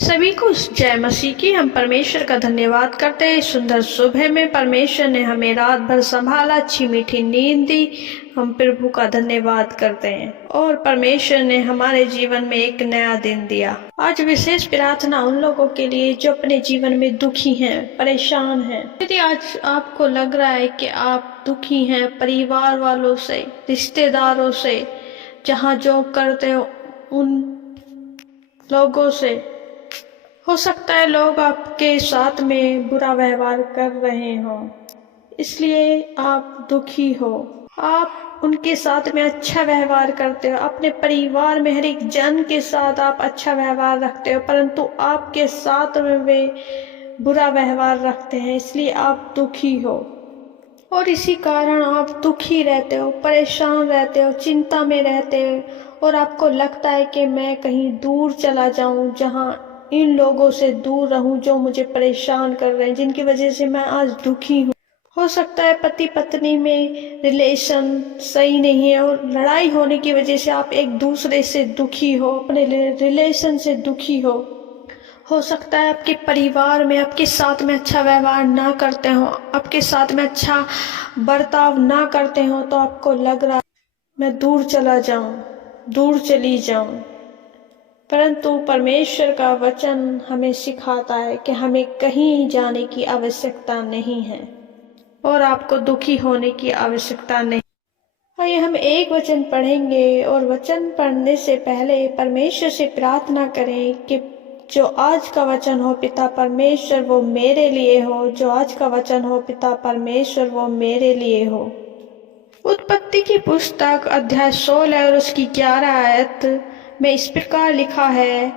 सभी को जय मसीह की। हम परमेश्वर का धन्यवाद करते हैं। सुंदर सुबह में परमेश्वर ने हमें रात भर संभाला, अच्छी मीठी नींद दी। हम प्रभु का धन्यवाद करते हैं और परमेश्वर ने हमारे जीवन में एक नया दिन दिया। आज विशेष प्रार्थना उन लोगों के लिए जो अपने जीवन में दुखी हैं, परेशान हैं। यदि आज आपको लग रहा है कि आप दुखी हैं परिवार वालों से, रिश्तेदारों से, जहाँ जॉब करते हो उन लोगों से, हो सकता है लोग आपके साथ में बुरा व्यवहार कर रहे हों, इसलिए आप दुखी हो। आप उनके साथ में अच्छा व्यवहार करते हो, अपने परिवार में हर एक जन के साथ आप अच्छा व्यवहार रखते हो, परंतु आपके साथ में वे बुरा व्यवहार रखते हैं, इसलिए आप दुखी हो। और इसी कारण आप दुखी रहते हो, परेशान रहते हो, चिंता में रहते हो और आपको लगता है कि मैं कहीं दूर चला जाऊं, जहां इन लोगों से दूर रहूं जो मुझे परेशान कर रहे हैं, जिनकी वजह से मैं आज दुखी हूं। हो सकता है पति पत्नी में रिलेशन सही नहीं है और लड़ाई होने की वजह से आप एक दूसरे से दुखी हो, अपने रिलेशन से दुखी हो सकता है आपके परिवार में आपके साथ में अच्छा व्यवहार ना करते हो, आपके साथ में अच्छा बर्ताव ना करते हो, तो आपको लग रहा मैं दूर चला जाऊं, दूर चली जाऊं। परंतु परमेश्वर का वचन हमें सिखाता है कि हमें कहीं जाने की आवश्यकता नहीं है और आपको दुखी होने की आवश्यकता नहीं। आइए हम एक वचन पढ़ेंगे और वचन पढ़ने से पहले परमेश्वर से प्रार्थना करें कि जो आज का वचन हो पिता परमेश्वर वो मेरे लिए हो, जो आज का वचन हो पिता परमेश्वर वो मेरे लिए हो। उत्पत्ति की पुस्तक अध्याय 16 और उसकी 11 आयत में इस प्रकार लिखा है,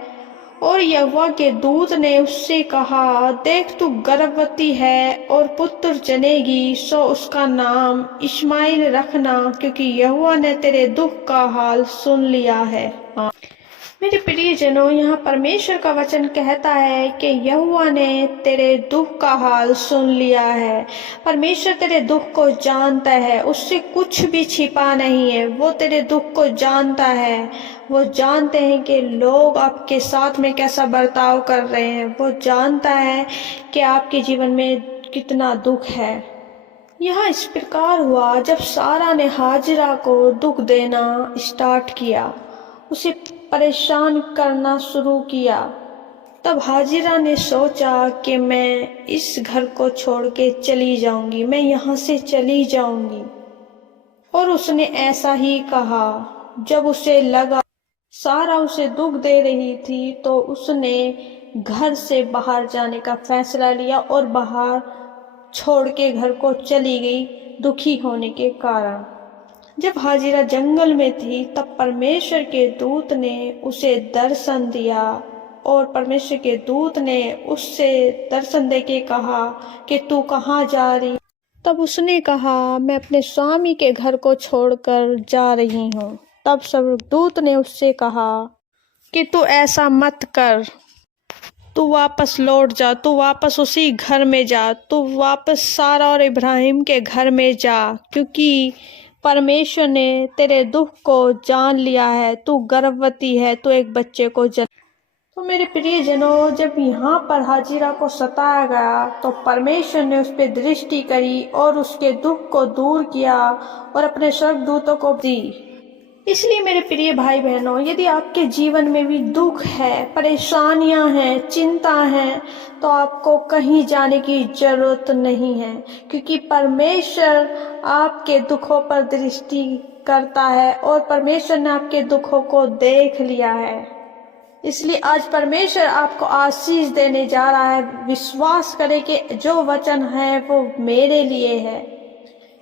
और यहोवा के दूत ने उससे कहा, देख तू गर्भवती है और पुत्र जनेगी, सो उसका नाम इश्माएल रखना, क्योंकि यहोवा ने तेरे दुख का हाल सुन लिया है। मेरे प्रियजनों, यहाँ परमेश्वर का वचन कहता है कि यहोवा ने तेरे दुख का हाल सुन लिया है। परमेश्वर तेरे दुख को जानता है, उससे कुछ भी छिपा नहीं है। वो तेरे दुख को जानता है। वो जानते हैं कि लोग आपके साथ में कैसा बर्ताव कर रहे हैं। वो जानता है कि आपके जीवन में कितना दुख है। यह इस प्रकार हुआ जब सारा ने हाजिरा को दुख देना स्टार्ट किया, उसे परेशान करना शुरू किया। तब हाजिरा ने सोचा कि मैं इस घर को छोड़ के चली जाऊंगी, मैं यहाँ से चली जाऊंगी। और उसने ऐसा ही कहा। जब उसे लगा सारा उसे दुख दे रही थी, तो उसने घर से बाहर जाने का फैसला लिया और बाहर छोड़ के घर को चली गई, दुखी होने के कारण। जब हाजिरा जंगल में थी, तब परमेश्वर के दूत ने उसे दर्शन दिया और परमेश्वर के दूत ने उससे दर्शन देके कहा कि तू कहाँ जा रही। तब उसने कहा, मैं अपने स्वामी के घर को छोड़कर जा रही हूँ। तब स्वर्गदूत ने उससे कहा कि तू ऐसा मत कर, तू वापस लौट जा, तू वापस उसी घर में जा, तू वापस सारा और इब्राहिम के घर में जा, क्योंकि परमेश्वर ने तेरे दुख को जान लिया है। तू गर्भवती है, तू एक बच्चे को जन्म। तो मेरे प्रियजनों, जब यहाँ पर हाजिरा को सताया गया, तो परमेश्वर ने उस पर दृष्टि करी और उसके दुख को दूर किया और अपने स्वर्गदूतों को दी। इसलिए मेरे प्रिय भाई बहनों, यदि आपके जीवन में भी दुख है, परेशानियां हैं, चिंता है, तो आपको कहीं जाने की जरूरत नहीं है, क्योंकि परमेश्वर आपके दुखों पर दृष्टि करता है और परमेश्वर ने आपके दुखों को देख लिया है। इसलिए आज परमेश्वर आपको आशीष देने जा रहा है। विश्वास करें कि जो वचन है वो मेरे लिए है।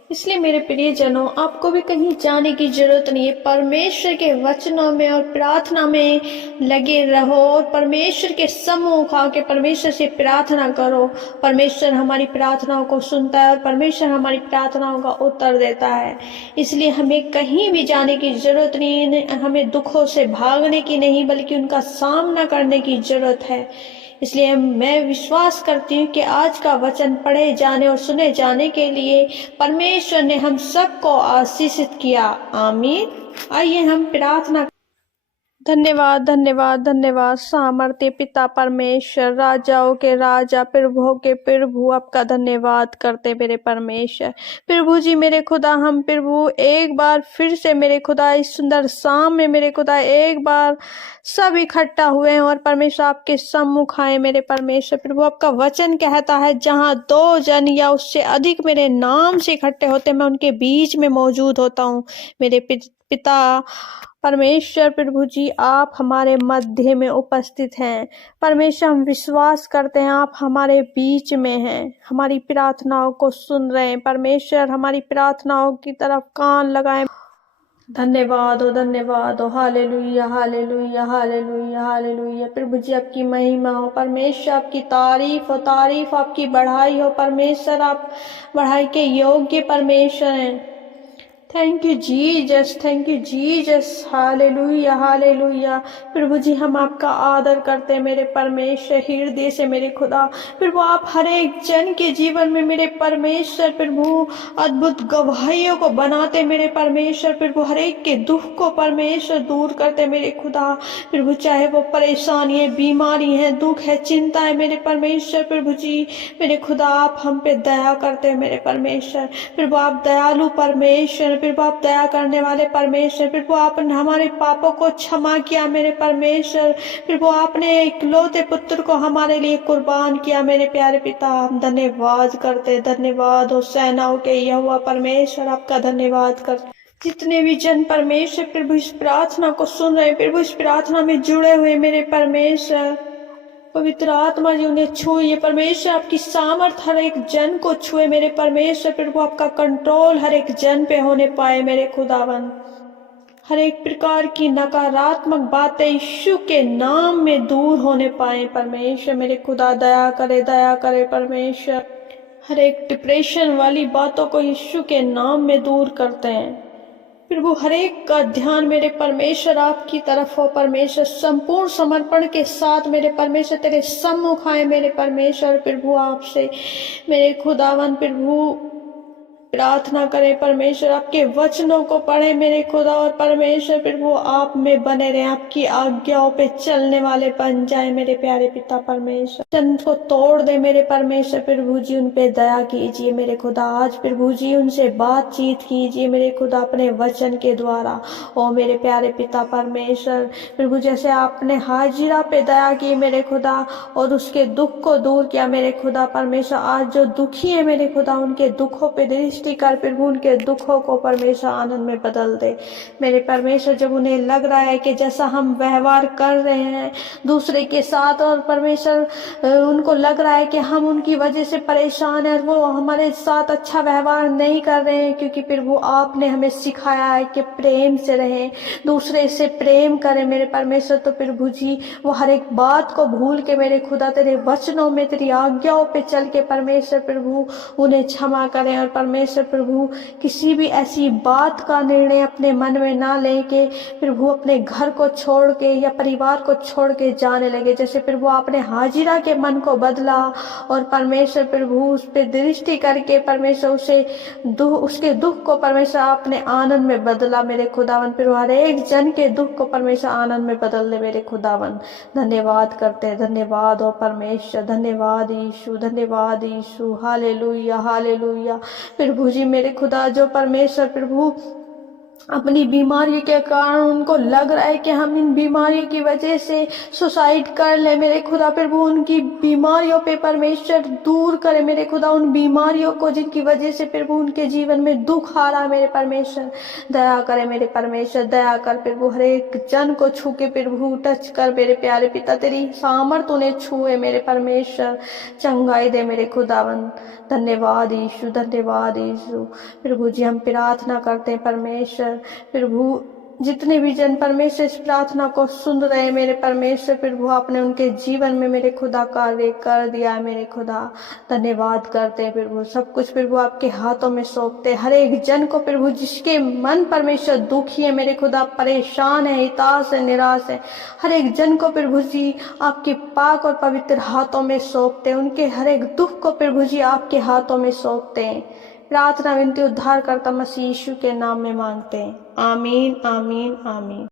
इसलिए मेरे प्रियजनों, आपको भी कहीं जाने की जरूरत नहीं है। परमेश्वर के वचनों में और प्रार्थना में लगे रहो और परमेश्वर के सम्मुख आके परमेश्वर से प्रार्थना करो। परमेश्वर हमारी प्रार्थनाओं को सुनता है और परमेश्वर हमारी प्रार्थनाओं का उत्तर देता है। इसलिए हमें कहीं भी जाने की जरूरत नहीं है। हमें दुखों से भागने की नहीं, बल्कि उनका सामना करने की जरूरत है। इसलिए मैं विश्वास करती हूँ कि आज का वचन पढ़े जाने और सुने जाने के लिए परमेश्वर ने हम सबको आशीषित किया। आमीन। आइए हम प्रार्थना। धन्यवाद धन्यवाद धन्यवाद सामर्थ्य पिता परमेश्वर, राजाओं के राजा, प्रभुओं के प्रभु, आपका धन्यवाद करते मेरे परमेश्वर। प्रभु जी मेरे खुदा, हम प्रभु एक बार फिर से मेरे खुदा इस सुंदर शाम में मेरे खुदा एक बार सब इकट्ठा हुए हैं और परमेश्वर आपके सम्मुख आए मेरे परमेश्वर। प्रभु आपका वचन कहता है जहाँ 2 जन या उससे अधिक मेरे नाम से इकट्ठे होते मैं उनके बीच में मौजूद होता हूँ। मेरे पिता परमेश्वर प्रभु जी आप हमारे मध्य में उपस्थित हैं। परमेश्वर हम विश्वास करते हैं आप हमारे बीच में हैं, हमारी प्रार्थनाओं को सुन रहे हैं। परमेश्वर हमारी प्रार्थनाओं की तरफ कान लगाएं। धन्यवाद हो हालेलुया हालेलुया हालेलुया हालेलुया। प्रभु जी आपकी महिमा हो, परमेश्वर आपकी तारीफ आपकी बढ़ाई हो। परमेश्वर आप बढ़ाई के योग्य परमेश्वर हैं। Thank you Jesus hallelujah hallelujah. प्रभु जी हम आपका आदर करते हैं मेरे परमेश्वर हृदय से मेरे खुदा। प्रभु आप हर एक जन के जीवन में मेरे परमेश्वर प्रभु अद्भुत गवाहियों को बनाते मेरे परमेश्वर। प्रभु हर एक के दुख को परमेश्वर दूर करते मेरे खुदा। प्रभु चाहे वो परेशानी है, बीमारी है, दुख है, चिंता है मेरे परमेश्वर। प्रभु जी मेरे खुदा आप हम पे दया करते हैं मेरे परमेश्वर। प्रभु आप दयालु परमेश्वर, प्रभु आप दया करने वाले परमेश्वर। प्रभु आपने हमारे पापों को क्षमा किया मेरे परमेश्वर। प्रभु आपने इकलौते पुत्र को हमारे लिए कुर्बान किया मेरे प्यारे पिता। हम धन्यवाद करते, धन्यवाद हो सेनाओं के यहोवा परमेश्वर, आपका धन्यवाद करते। जितने भी जन परमेश्वर प्रभु इस प्रार्थना को सुन रहे, प्रभु इस प्रार्थना में जुड़े हुए मेरे परमेश्वर, पवित्र आत्मा जी उन्हें छुए परमेश्वर। आपकी सामर्थ हर एक जन को छुए मेरे परमेश्वर। प्रभु आपका कंट्रोल हर एक जन पे होने पाए मेरे खुदावन। हर एक प्रकार की नकारात्मक बातें यीशु के नाम में दूर होने पाए परमेश्वर। मेरे खुदा दया करे परमेश्वर। हर एक डिप्रेशन वाली बातों को यीशु के नाम में दूर करते हैं प्रभु। हर एक का ध्यान मेरे परमेश्वर आपकी तरफ हो परमेश्वर। संपूर्ण समर्पण के साथ मेरे परमेश्वर तेरे सम्मुख आए मेरे परमेश्वर। प्रभु आपसे मेरे खुदावन प्रभु प्रार्थना करें परमेश्वर, आपके वचनों को पढ़े मेरे खुदा और परमेश्वर। प्रभु आप में बने रहे, आपकी आज्ञाओं पे चलने वाले बन जाए मेरे प्यारे पिता परमेश्वर। चंद को तोड़ दे मेरे परमेश्वर। प्रभु जी उन पे दया कीजिए मेरे खुदा। आज प्रभु जी उनसे बातचीत कीजिए मेरे खुदा अपने वचन के द्वारा। ओ मेरे प्यारे पिता परमेश्वर, प्रभु जैसे आपने हाजिरा पे दया की मेरे खुदा और उसके दुख को दूर किया मेरे खुदा परमेश्वर। आज जो दुखी है मेरे खुदा उनके दुखों पे कर प्रभु उनके दुखों को परमेश्वर आनंद में बदल दे मेरे परमेश्वर। जब उन्हें लग रहा है कि जैसा हम व्यवहार कर रहे हैं दूसरे के साथ और परमेश्वर उनको लग रहा है कि हम उनकी वजह से परेशान हैं और वो हमारे साथ अच्छा व्यवहार नहीं कर रहे हैं, क्योंकि प्रभु आपने हमें सिखाया है कि प्रेम से रहें, दूसरे से प्रेम करें मेरे परमेश्वर। तो प्रभु जी वो हर एक बात को भूल के मेरे खुदा तेरे वचनों में तेरी आज्ञाओं पे चल के परमेश्वर प्रभु उन्हें क्षमा करें। और परमेश्वर प्रभु किसी भी ऐसी बात का निर्णय अपने मन में ना लें कि प्रभु अपने घर को छोड़ के या परिवार को छोड़ के जाने लगे। जैसे प्रभु आपने हाजिरा के मन को बदला और परमेश्वर प्रभु उस पर दृष्टि करके परमेश्वर उसके दुख को परमेश्वर आपने आनंद में बदला मेरे खुदावन। प्रभु हर एक जन के दुख को परमेश्वर आनंद में बदल दे मेरे खुदावन। धन्यवाद करते हैं, धन्यवाद हो परमेश्वर, धन्यवाद यीशु हालेलुया हालेलुया। प्रभु जी मेरे खुदा जो परमेश्वर प्रभु अपनी बीमारी के कारण उनको लग रहा है कि हम इन बीमारियों की वजह से सुसाइड कर ले मेरे खुदा प्रभु उनकी बीमारियों पे परमेश्वर दूर करे मेरे खुदा। उन बीमारियों को जिनकी वजह से प्रभु उनके जीवन में दुख आ रहा है मेरे परमेश्वर दया करे मेरे परमेश्वर। दया कर प्रभु हर एक जन को छू के प्रभु टच कर मेरे प्यारे पिता। तेरी सामर्थ उन्हें छुए मेरे परमेश्वर, चंगाई दे मेरे खुदावन। धन्यवाद यीशु प्रभु जी हम प्रार्थना करते हैं परमेश्वर। प्रभु जितने भी जन परमेश्वर इस प्रार्थना को सुन रहे हैं मेरे परमेश्वर प्रभु आपने उनके जीवन में मेरे खुदा कार्य कर दिया है मेरे खुदा। धन्यवाद करते हैं प्रभु। सब कुछ प्रभु आपके हाथों में सौंपते हर एक जन को प्रभु जिसके मन परमेश्वर दुखी है मेरे खुदा, परेशान है, हताश है, निराश है, हर एक जन को प्रभु जी आपके पाक और पवित्र हाथों में सौंपते। उनके हर एक दुख को प्रभु जी आपके हाथों में सौंपते हैं। प्रार्थना विनती उद्धार करता मसीह यीशु के नाम में मांगते हैं, आमीन आमीन आमीन।